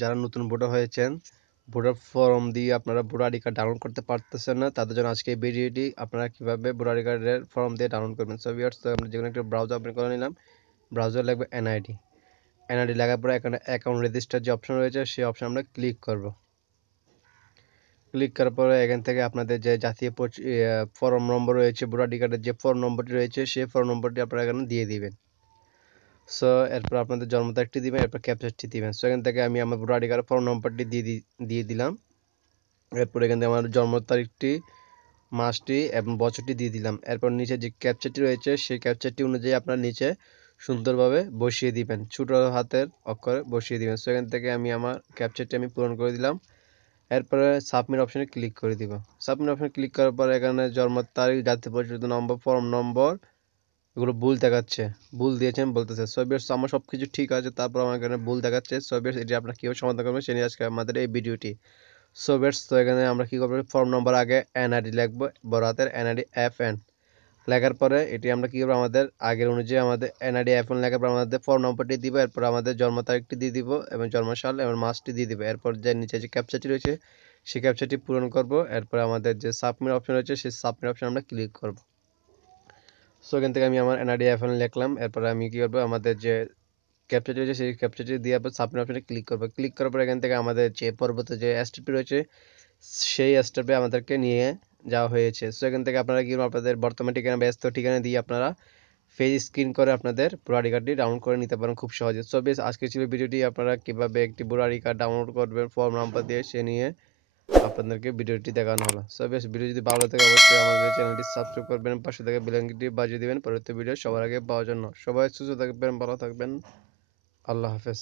যারা নতুন ভোটার হয়েছেন, ভোটার ফর্ম দিয়ে আপনারা ভোটার আইডি কার্ড ডাউনলোড করতে পারতেছেন না, তাদের জন্য আজকে এই ভিডিওটি আপনারা কিভাবে ভোটার আইডি কার্ডের ফর্ম দিয়ে ডাউনলোড করবেন। সো ভিউয়ার্স, তো আমরা যেকোনো একটা ব্রাউজার ওপেন করে নিলাম। ব্রাউজার লাগবে এনআইডি লাগার পরে এখানে অ্যাকাউন্ট রেজিস্টার যে অপশন রয়েছে সেই অপশন আমরা ক্লিক করব। ক্লিক করার পরে এখান থেকে আপনাদের যে জাতীয় ফর্ম নম্বর রয়েছে, ভোটার আইডি কার্ডের যে ফর্ম নম্বরটি রয়েছে সেই ফর্ম নম্বরটি আপনারা এখানে দিয়ে দিবেন। সো এরপর আপনাদের জন্ম তারিখটি দিবেন, এরপর ক্যাপচারটি দিবেন। সো এখান থেকে আমি আমার ভোটার আইডি কার্ডের ফর্ম নম্বরটি দিয়ে দিলাম। এরপর এখান থেকে আমার জন্ম তারিখটি, মাসটি এবং বছরটি দিয়ে দিলাম। এরপর নিচে যে ক্যাপচারটি রয়েছে সেই ক্যাপচারটি অনুযায়ী আপনারা নিচে সুন্দরভাবে বসিয়ে দিবেন, ছোট হাতের অক্ষরে বসিয়ে দিবেন। সো এখান থেকে আমি আমার ক্যাপচারটি পূরণ করে দিলাম। এরপরে সাবমিট অপশনে ক্লিক করে দিব। সাবমিট অপশনে ক্লিক করার পর এখানে জন্ম তারিখ, জাতীয় পরিচয় নম্বর, ফর্ম নম্বর এগুলো ভুল দেখাচ্ছে, ভুল দিয়েছেন বলতেছে। সো ভিউয়ার্স, আমার সবকিছু ঠিক আছে, তারপর আমার এখানে ভুল দেখাচ্ছে। সো ভিউয়ার্স, এটি আপনারা কিভাবে সমাধান করবেন সে নিয়ে আজকে আমাদের এই ভিডিওটি। সো ভিউয়ার্স, তো এখানে আমরা কি করব, ফর্ম নম্বর আগে এনআইডি লিখব, বড় হাতের NIDFN লেখার পরে এটি আমরা কি করব, আমাদের আগের অনুযায়ী আমাদের NIDFN লেখার পর আমাদের ফর্ম নম্বরটি দিব, এরপর আমাদের জন্ম তারিখটি দিয়ে দিব এবং জন্মসাল এবং মাসটি দিয়ে দিব। এরপর যে নিচে যে ক্যাপচারটি রয়েছে সেই ক্যাপচারটি পূরণ করব। এরপর আমাদের যে সাবমিট অপশন রয়েছে সেই সাবমিট অপশন আমরা ক্লিক করব। সো এখান থেকে আমি আমার NIDFN লিখলাম। এরপর আমি কি করব, আমাদের যে ক্যাপচারটি রয়েছে সেই ক্যাপচারটি দিয়ে আবার সাবমিট অপশনে ক্লিক করব। ক্লিক করার পর এখান থেকে আমাদের যে পরবর্তী যে স্টেপটি রয়েছে সেই স্টেপে আমাদেরকে নিয়ে যাওয়া হয়েছে। সো এখান থেকে আপনারা কি আপনাদের বর্তমান ঠিকানা ব্যস্ত ঠিকানা দিয়ে আপনারা ফেজ স্ক্রিন করে আপনাদের ভোটার আইডি কার্ডটি ডাউনলোড করে নিতে পারেন খুব সহজে। সো বেশ, আজকে ছিল ভিডিওটি, আপনারা কিভাবে একটি ভোটার আইডি কার্ড ডাউনলোড করবেন ফর্ম নাম্বার দিয়ে সে নিয়ে আপনাদেরকে ভিডিওটি দেখানো হলো। সো বেশ, ভিডিও যদি ভালো লাগে অবশ্যই আমাদের চ্যানেলটি সাবস্ক্রাইব করবেন, পাশে থেকে বেল আইকনটি বাজিয়ে দিবেন পরবর্তী ভিডিও সবার আগে পাওয়ার জন্য। সবাই সুস্থ থাকবেন, ভালো থাকবেন, আল্লাহ হাফেজ।